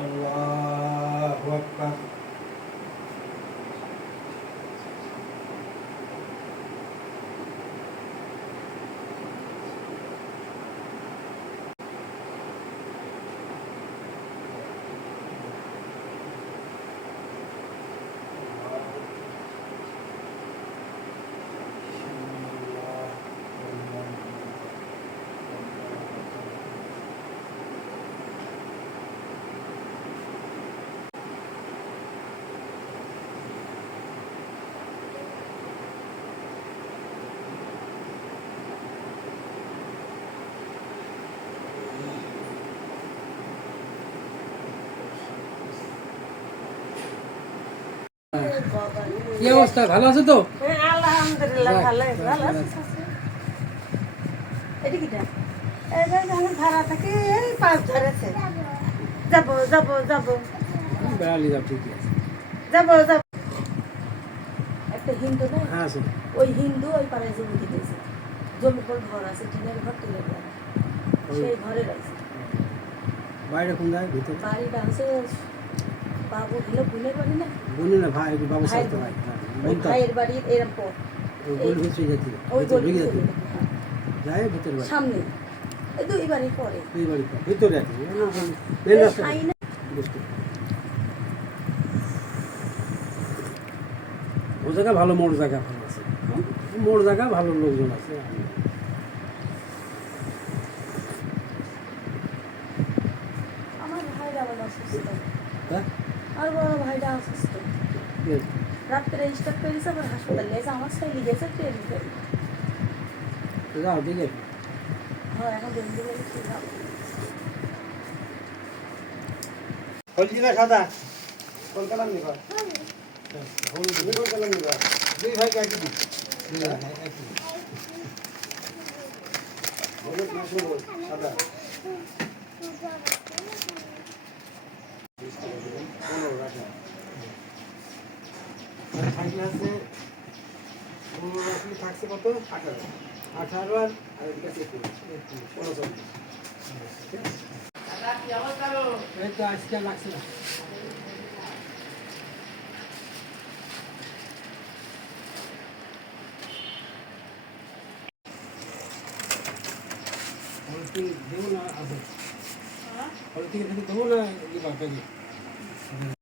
আল্লাহু আকবার। কি অবস্থা, ভালো আছো তো? আলহামদুলিল্লাহ ভালো ভালো আছি। এটা কিটা এই যে আমি ভাড়া থাকি এই পাঁচ ধরেছে যাবো যাবো যাবো বেড়ালি যাও, ঠিকই আছে। যাবো যাবো একটা হিন্দু না, হ্যাঁ আছে। ওই হিন্দু ওই পাড়ায় জমি দিতেছে, জমির পর ঘর আছে, টিনের ঘর টিনের ঘর, সেই ঘরে রয়েছে। বাইরে কোন যায়? ভিতরে বাড়িটা হচ্ছে বাবু হলো বোনের বাড়ি না, বলি না ভাই, বাবু ভাই সাথে ভাই। ওই ভাইয়ের বাড়ির এরম পর ওই গোল ভিতরে যেতে ওই ভিতরে গলি যেতে যায়, ভিতরে বাড়ি সামনে এই দুই বাড়ি পরে দুই বাড়ি পর ভিতরে আছে মেন রাস্তা। ও জায়গা ভালো, মোড় জায়গা ভালো আছে, মোড় জায়গা ভালো লোকজন আছে। আমার ভাইরা আবার অসুস্থ, হ্যাঁ আর বড় ভাইটা অসুস্থ, রাত্রে স্টার্ট করেছে, আবার হাসপাতালে গেছে, আমার সাইলি গেছে ট্রেন করে। যাও দেখে হ্যাঁ এখন ডেঙ্গু লেগেছে। হলদি না সাদা কোন কালার নিবা? হলুদ কোন কালার নিবা? দুই ভাই একই দিন, দুই ভাই একই হলুদ না সবুজ সাদা। থাকলে আছে 15 থাকছে কত? 18 আর এদিকে আছে 19 এই তো আজকে লাগছে না। দেবো না আছে, দেবো না